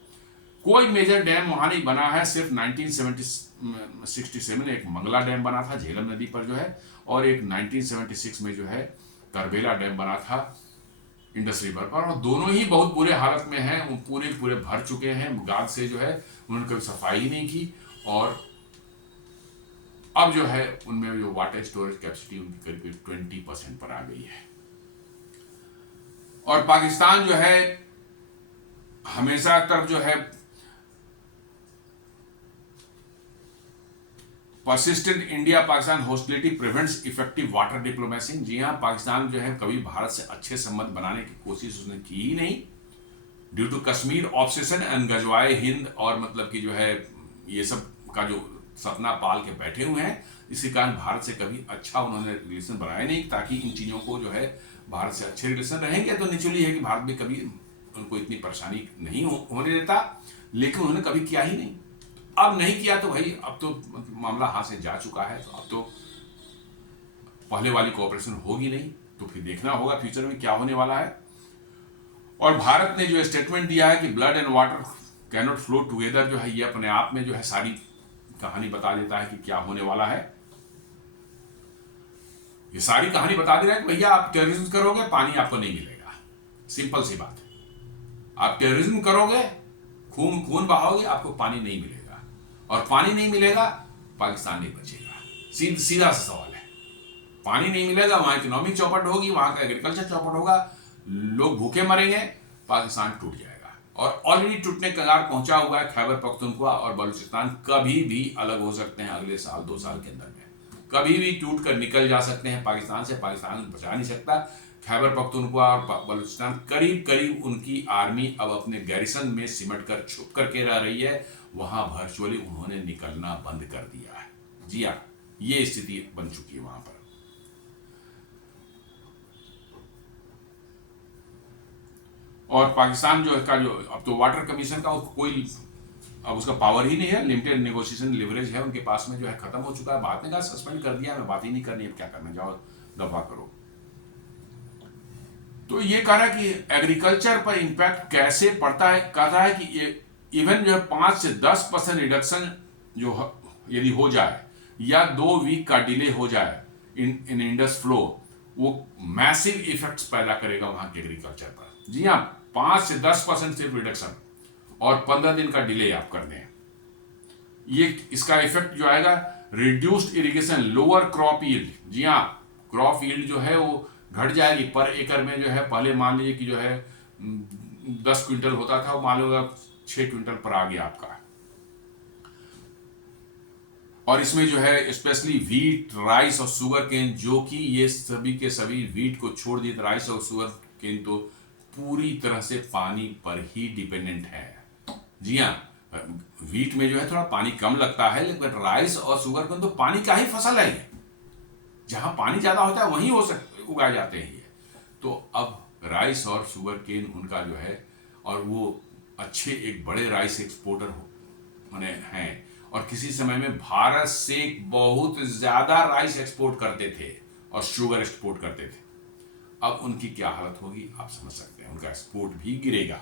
कोई मेजर डैम वहां नहीं बना है, सिर्फ 1967 में एक मंगला डैम बना था झेलम नदी पर जो है, और एक 1976 में जो है करबेला डैम बना था इंडस रिवर पर, और दोनों ही बहुत बुरे हालत में हैं, वो पूरे भर चुके हैं गाद से जो है, उन्होंने कभी सफाई ही नहीं की, और अब जो है उनमें जो वाटर स्टोरेज कैपेसिटी उनकी करीब 20% पर आ गई है। और पाकिस्तान जो है हमेशा तक जो है persistent India Pakistan hostility prevents effective water diplomacy. जी हाँ, पाकिस्तान जो है कभी भारत से अच्छे संबंध बनाने की कोशिश उसने की ही नहीं, due to Kashmir obsession and गजवाए हिंद, और मतलब कि जो है ये सब का जो सपना पाल के बैठे हुए हैं, इसी कारण भारत से कभी अच्छा उन्होंने रिलेशन बनाए नहीं, ताकि इन चीज़ों को जो है भारत से अच्छे रिलेशन रहेंगे तो निचुली है कि भारत भी कभी उनको इतनी परेशानी नहीं होने देता, लेकिन उन्होंने कभी किया ही नहीं। अब नहीं किया तो भाई अब तो मामला हाथ से जा चुका है, तो अब तो पहले वाली कोऑपरेशन होगी नहीं, तो फिर देखना होगा फ्यूचर में क्या होने वाला है। और भारत ने जो स्टेटमेंट दिया है कि blood and water can not flow together, जो है ये अपने आप में जो है सारी कहानी बता देता है कि क्या होने वाला है। ये सारी कहानी बता दे रहा है कि भैया आप टेररिज्म करोगे पानी आपको नहीं मिलेगा, सिंपल सी बात है। आप टेररिज्म करोगे, खून बहाओगे, आपको पानी नहीं मिलेगा, और पानी नहीं मिलेगा पाकिस्तान नहीं बचेगा। सीधा सा सवाल है, पानी नहीं मिलेगा, वहां इकोनॉमिक चौपट होगी, वहां का एग्रीकल्चर चौपट होगा, लोग भूखे मरेंगे, पाकिस्तान टूट जाएगा। और ऑलरेडी टूटने के कगार पहुंचा हुआ है। खैबर पख्तूनख्वा और बलूचिस्तान कभी भी अलग हो सकते हैं अगले साल 2 साल के अंदर में, कभी भी टूट कर निकल जा सकते हैं पाकिस्तान से, पाकिस्तान बचा नहीं सकता। खैबर पख्तूनख्वा और बलूचिस्तान करीब उनकी आर्मी अब अपने गैरिसन में सिमट कर छुप करके रह रही है, वहां वर्चुअली उन्होंने निकलना बंद कर दिया है। जी हाँ, ये स्थिति बन चुकी है वहां पर। और पाकिस्तान जो का जो अब तो वाटर कमीशन का कोई अब उसका पावर ही नहीं है, लिमिटेड नेगोशिएशन लिवरेज है उनके पास में, जो है खत्म हो चुका है। बाद में कहा सस्पेंड कर दिया, मैं बात ही नहीं करनी, अब क्या करना, जाओ दफा करो। तो ये कह रहा है कि एग्रीकल्चर पर इंपैक्ट कैसे पड़ता है, कह रहा है कि ये इवन जो है 5 से 10% रिडक्शन जो यदि हो जाए, या 2 वीक का डिले हो जाए इन इंडस फ्लो, वो मैसिव इफेक्ट्स पैदा करेगा वहां के एग्रीकल्चर पर। जी हाँ, 5 से 10% सिर्फ रिडक्शन और 15 दिन का डिले आप कर दें, ये इसका इफेक्ट जो आएगा reduced irrigation, lower crop yield. जी हाँ, क्रॉप यील्ड जो है वो घट जाएगी। पर एकड़ में जो है पहले मान लीजिए कि जो है 10 क्विंटल होता था, वो मान लो 6 क्विंटल पर आ गया आपका। और इसमें जो है स्पेशली व्हीट, राइस और शुगर केन, जो कि ये सभी के सभी व्हीट को छोड़ दिए, राइस और शुगर केन तो पूरी तरह से पानी पर ही डिपेंडेंट है। जी हाँ, व्हीट में जो है थोड़ा पानी कम लगता है, लेकिन राइस और शुगर केन तो पानी का ही फसल है ये, जहां पानी ज्यादा होता है वहीं उगाए जाते हैं ये। तो अब राइस और शुगर केन उनका जो है, और वो अच्छे एक बड़े राइस एक्सपोर्टर माने हैं, और किसी समय में भारत से बहुत ज्यादा राइस एक्सपोर्ट करते थे और शुगर एक्सपोर्ट करते थे। अब उनकी क्या हालत होगी आप समझ सकते हैं, उनका एक्सपोर्ट भी गिरेगा।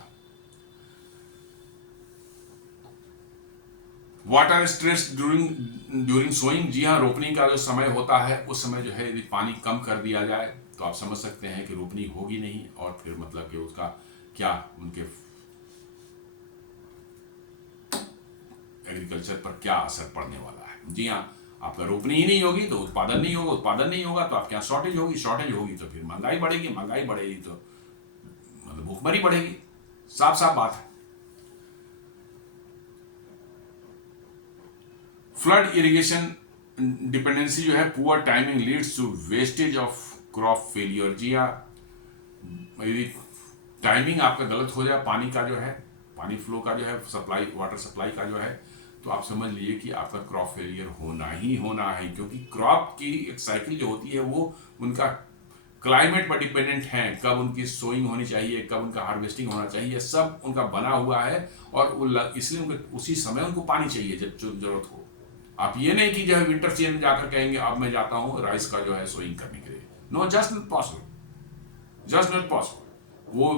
वाटर स्ट्रेस ड्यूरिंग सोइंग, जी हाँ, रोपनी का जो समय होता है उस समय जो है यदि पानी कम कर दिया जाए तो आप समझ सकते हैं कि रोपनी होगी नहीं, और फिर मतलब कि उसका क्या उनके एग्रीकल्चर पर क्या असर पड़ने वाला है। जी हाँ, आपका रोपनी ही नहीं होगी तो उत्पादन नहीं होगा, उत्पादन नहीं होगा तो आपके यहाँ शॉर्टेज होगी, शॉर्टेज होगी तो फिर महंगाई बढ़ेगी, महंगाई बढ़ेगी तो मतलब भूखमरी बढ़ेगी, साफ साफ बात है। फ्लड इरिगेशन डिपेंडेंसी जो है, poor timing leads to wastage of crop failure. जी हाँ, यदि टाइमिंग आपका गलत हो जाए पानी का जो है, पानी फ्लो का जो है, सप्लाई, वाटर सप्लाई का जो है, तो आप समझ लीजिए कि आपका क्रॉप फेलियर होना ही होना है। क्योंकि क्रॉप की एक साइकिल जो होती है वो उनका क्लाइमेट पर डिपेंडेंट है, कब उनकी सोइंग होनी चाहिए, कब उनका हार्वेस्टिंग होना चाहिए, सब उनका बना हुआ है, और इसलिए उनको उसी समय उनको पानी चाहिए जब जरूरत हो। आप ये नहीं कि जो है विंटर सीजन में जाकर कहेंगे अब मैं जाता हूँ राइस का जो है सोइंग करने के लिए, no, just not possible, just not possible. वो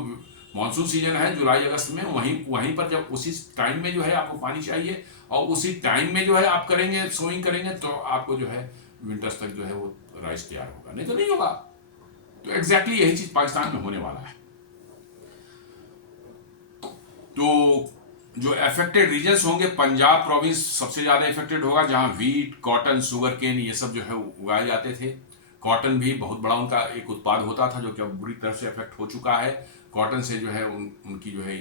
मानसून सीजन है जुलाई अगस्त में, वहीं वहीं पर जब उसी टाइम में जो है आपको पानी चाहिए और उसी टाइम में जो है आप करेंगे सोइंग करेंगे तो आपको जो है विंटर्स तक जो है वो राइस तैयार होगा, नहीं तो नहीं होगा। तो एग्जैक्टली यही चीज पाकिस्तान में होने वाला है। तो जो अफेक्टेड रीजन्स होंगे, पंजाब प्रोविंस सबसे ज्यादा इफेक्टेड होगा, जहां वीट, कॉटन, शुगर केन ये सब जो है उगाए जाते थे। कॉटन भी बहुत बड़ा उनका एक उत्पाद होता था जो कि अब बुरी तरह से इफेक्ट हो चुका है। कॉटन से जो है उनकी जो है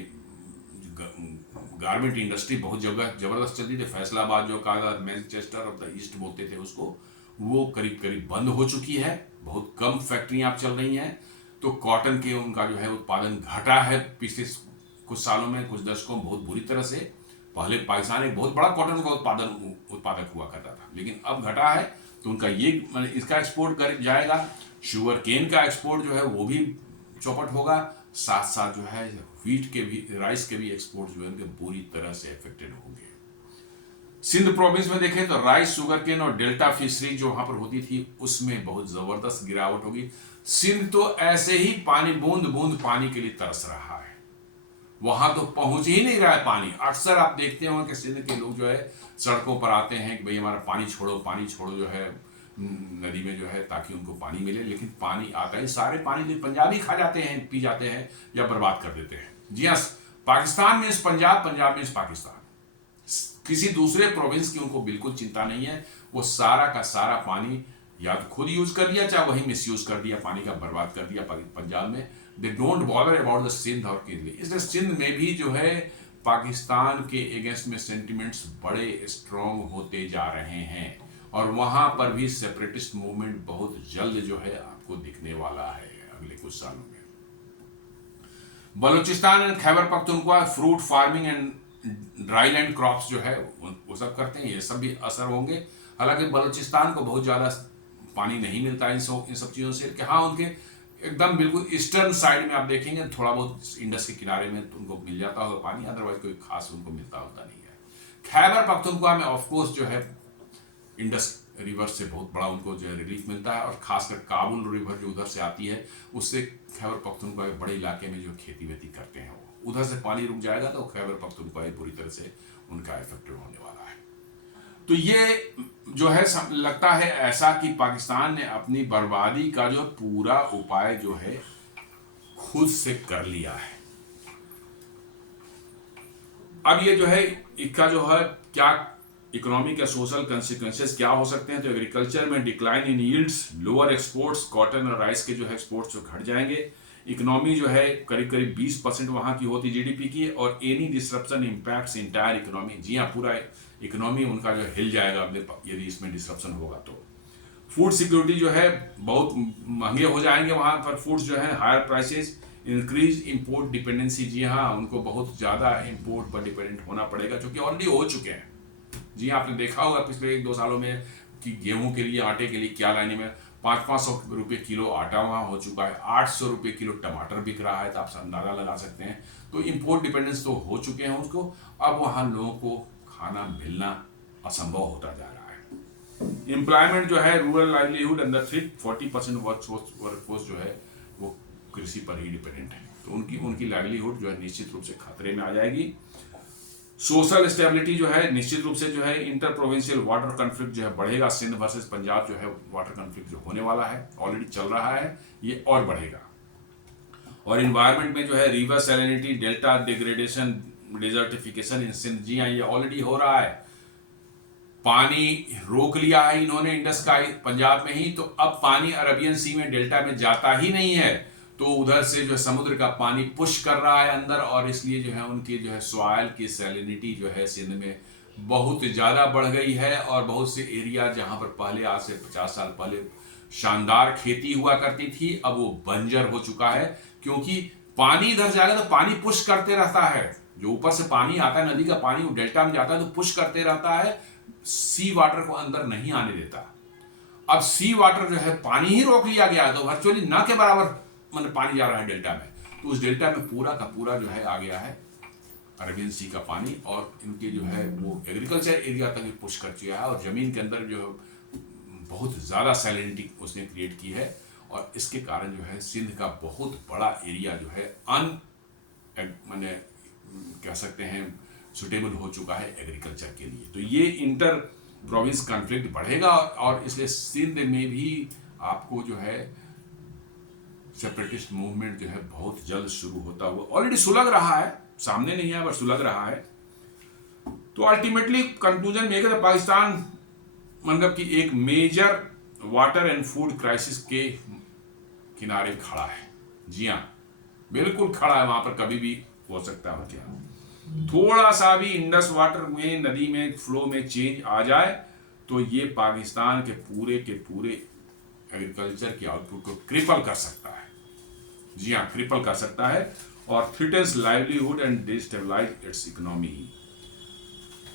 गारमेंट इंडस्ट्री बहुत जबरदस्त चलती थी। फैसलाबाद जो कहा, मैनचेस्टर ऑफ द ईस्ट बोलते थे उसको, वो करीब करीब बंद हो चुकी है। बहुत कम फैक्ट्रियां अब चल रही हैं। तो कॉटन के उनका जो है उत्पादन घटा है पिछले कुछ सालों में, कुछ दशकों में बहुत बुरी तरह से। पहले पाकिस्तान एक बहुत बड़ा कॉटन का उत्पादक हुआ करता था, लेकिन अब घटा है। तो उनका ये इसका एक्सपोर्ट कर जाएगा। शुगर केन का एक्सपोर्ट जो है वो भी चौपट होगा। साथ साथ जो है व्हीट के भी, राइस के भी एक्सपोर्ट जो है उनके बुरी तरह से अफेक्टेड होंगे। सिंध प्रोविंस में देखें तो राइस, शुगर केन और डेल्टा फिशरी जो वहां पर होती थी उसमें बहुत जबरदस्त गिरावट होगी। सिंध तो ऐसे ही पानी, बूंद बूंद पानी के लिए तरस रहा है। वहां तो पहुंच ही नहीं रहा है पानी। अक्सर आप देखते हो कि सिंध के लोग जो है सड़कों पर आते हैं कि भाई हमारा पानी छोड़ो जो है नदी में जो है, ताकि उनको पानी मिले। लेकिन पानी आता है, सारे पानी पंजाबी खा जाते हैं, पी जाते हैं या बर्बाद कर देते हैं। जी हाँ, पाकिस्तान मीन्स पंजाब, पंजाब मीन्स पाकिस्तान। किसी दूसरे प्रोविंस की उनको बिल्कुल चिंता नहीं है। वो सारा का सारा पानी या तो खुद यूज कर लिया, चाहे वही मिस यूज कर दिया, पानी का बर्बाद कर दिया पंजाब में। They don't bother about the Sindh और केरल। इसलिए सिंध में भी जो है पाकिस्तान के अगेंस्ट में सेंटिमेंट्स बड़े स्ट्रॉन्ग होते जा रहे हैं और वहां पर भी सेपरेटिस्ट मूवमेंट बहुत जल्द जो है आपको दिखने वाला है अगले कुछ सालों में। Balochistan and Khyber Pakhtunkhwa fruit farming and dry land crops जो है वो सब करते हैं, ये सब भी असर होंगे। हालांकि बलूचिस्तान को बहुत ज़्यादा पानी नहीं मिलता इन सब चीज़ों से, कि हाँ उनके एकदम बिल्कुल ईस्टर्न साइड में आप देखेंगे थोड़ा बहुत इंडस के किनारे में तो उनको मिल जाता होगा पानी, अदरवाइज कोई खास उनको मिलता होता नहीं है। खैबर पख्तूनख्वा में ऑफकोर्स जो है इंडस रिवर से बहुत बड़ा उनको जो है रिलीफ मिलता है, और खासकर काबुल रिवर जो उधर से आती है उससे खैबर पख्तूनख्वा के बड़े इलाके में जो खेती वेती करते हैं वो उधर से पानी रुक जाएगा तो खैबर पख्तूनख्वा बुरी तरह से उनका इफेक्टेड होने वाला है। तो ये जो है लगता है ऐसा कि पाकिस्तान ने अपनी बर्बादी का जो पूरा उपाय जो है खुद से कर लिया है। अब ये जो है इसका जो है क्या इकोनॉमिक या सोशल कंसिक्वेंसेस क्या हो सकते हैं, तो एग्रीकल्चर में decline in yields, lower exports, cotton और राइस के जो है एक्सपोर्ट्स जो घट जाएंगे। इकोनॉमी जो है करीब करीब 20% वहां की होती जीडीपी की, और any disruption impacts entire economy. जी हाँ, पूरा इकोनॉमी उनका जो हिल जाएगा यदि इसमें डिसरप्शन होगा तो। फूड सिक्योरिटी जो है बहुत महंगे हो जाएंगे वहां पर फूड्स जो है, higher prices, increase import dependency. जी हाँ, उनको बहुत ज़्यादा इंपोर्ट पर डिपेंडेंट होना पड़ेगा, जो कि ऑलरेडी हो चुके हैं। जी आपने देखा होगा पिछले 1-2 सालों में कि गेहूं के लिए, आटे के लिए क्या लाने में 500-500 रुपये किलो आटा वहाँ हो चुका है, 800 रुपये किलो टमाटर बिक रहा है। तो आप अंदाजा लगा सकते हैं। तो इंपोर्ट डिपेंडेंस तो हो चुके हैं उसको, अब वहाँ लोगों को खाना मिलना असंभव होता जा रहा है। एम्प्लॉयमेंट जो है, rural livelihood under threat, 40% workforce जो है वो कृषि पर ही डिपेंडेंट है। तो उनकी लाइवलीहुड जो है निश्चित रूप से खतरे में आ जाएगी। सोशल स्टेबिलिटी जो है निश्चित रूप से जो है, इंटर प्रोविंशियल वाटर कॉन्फ्लिक्ट जो है बढ़ेगा। सिंध वर्सेस पंजाब जो है वाटर कॉन्फ्लिक्ट जो होने वाला है, ऑलरेडी चल रहा है, ये और बढ़ेगा। और इन्वायरमेंट में जो है river salinity, delta degradation, desertification in Sindh, जी हाँ ये ऑलरेडी हो रहा है। पानी रोक लिया है इन्होंने इंडस का पंजाब में ही, तो अब पानी अरबियन सी में डेल्टा में जाता ही नहीं है। तो उधर से जो है समुद्र का पानी पुश कर रहा है अंदर, और इसलिए जो है उनकी जो है सॉइल की सैलिनिटी जो है सिंध में बहुत ज़्यादा बढ़ गई है। और बहुत से एरिया जहाँ पर पहले आज से 50 साल पहले शानदार खेती हुआ करती थी, अब वो बंजर हो चुका है, क्योंकि पानी इधर जाएगा तो पानी पुश करते रहता है। जो ऊपर से पानी आता है, नदी का पानी, वो डेल्टा में जाता है तो पुश करते रहता है, सी वाटर को अंदर नहीं आने देता। अब सी वाटर जो है पानी ही रोक लिया गया, तो वर्चुअली ना के बराबर मतलब पानी जा रहा है डेल्टा में। तो उस डेल्टा में पूरा का पूरा जो है आ गया है अरेबियन सी का पानी, और इनके जो है वो एग्रीकल्चर एरिया तक पुश कर चुका है, और ज़मीन के अंदर जो बहुत ज़्यादा सैलिनिटी उसने क्रिएट की है। और इसके कारण जो है सिंध का बहुत बड़ा एरिया जो है मैंने कह सकते हैं सुटेबल हो चुका है एग्रीकल्चर के लिए। तो ये इंटर प्रोविंस कॉन्फ्लिक्ट बढ़ेगा और इसलिए सिंध में भी आपको जो है सेपरेटिस्ट मूवमेंट जो है बहुत जल्द शुरू होता हुआ ऑलरेडी सुलग रहा है, सामने नहीं है पर सुलग रहा है। तो अल्टीमेटली कंक्लूजन में है पाकिस्तान मतलब कि एक major water and food crisis के किनारे खड़ा है। जी हाँ, बिल्कुल खड़ा है, वहां पर कभी भी हो सकता है। क्या थोड़ा सा भी इंडस वाटर में नदी में फ्लो में चेंज आ जाए तो ये पाकिस्तान के पूरे एग्रीकल्चर के आउटपुट को क्रिपल कर सकता है। जी हाँ, क्रिपल कर सकता है और threatens livelihood and destabilise it's economy.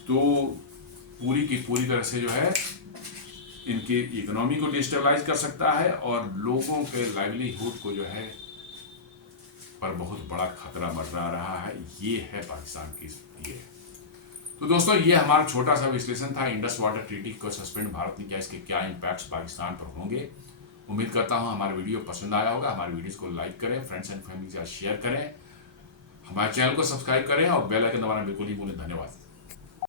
तो पूरी की पूरी तरह से जो है इनके इकोनॉमी को डिस्टेबलाइज कर सकता है और लोगों के लाइवलीहुड को जो है पर बहुत बड़ा खतरा मंडरा रहा है। ये है पाकिस्तान की ये। तो दोस्तों, ये हमारा छोटा सा विश्लेषण था इंडस वाटर ट्रीटी को सस्पेंड भारत ने किया, इसके क्या इम्पैक्ट्स पाकिस्तान पर होंगे। उम्मीद करता हूँ हमारा वीडियो पसंद आया होगा। हमारे वीडियोस को लाइक करें, फ्रेंड्स एंड फैमिली के साथ शेयर करें, हमारे चैनल को सब्सक्राइब करें और बेल आइकन दबाना बिल्कुल नहीं भूलें। धन्यवाद।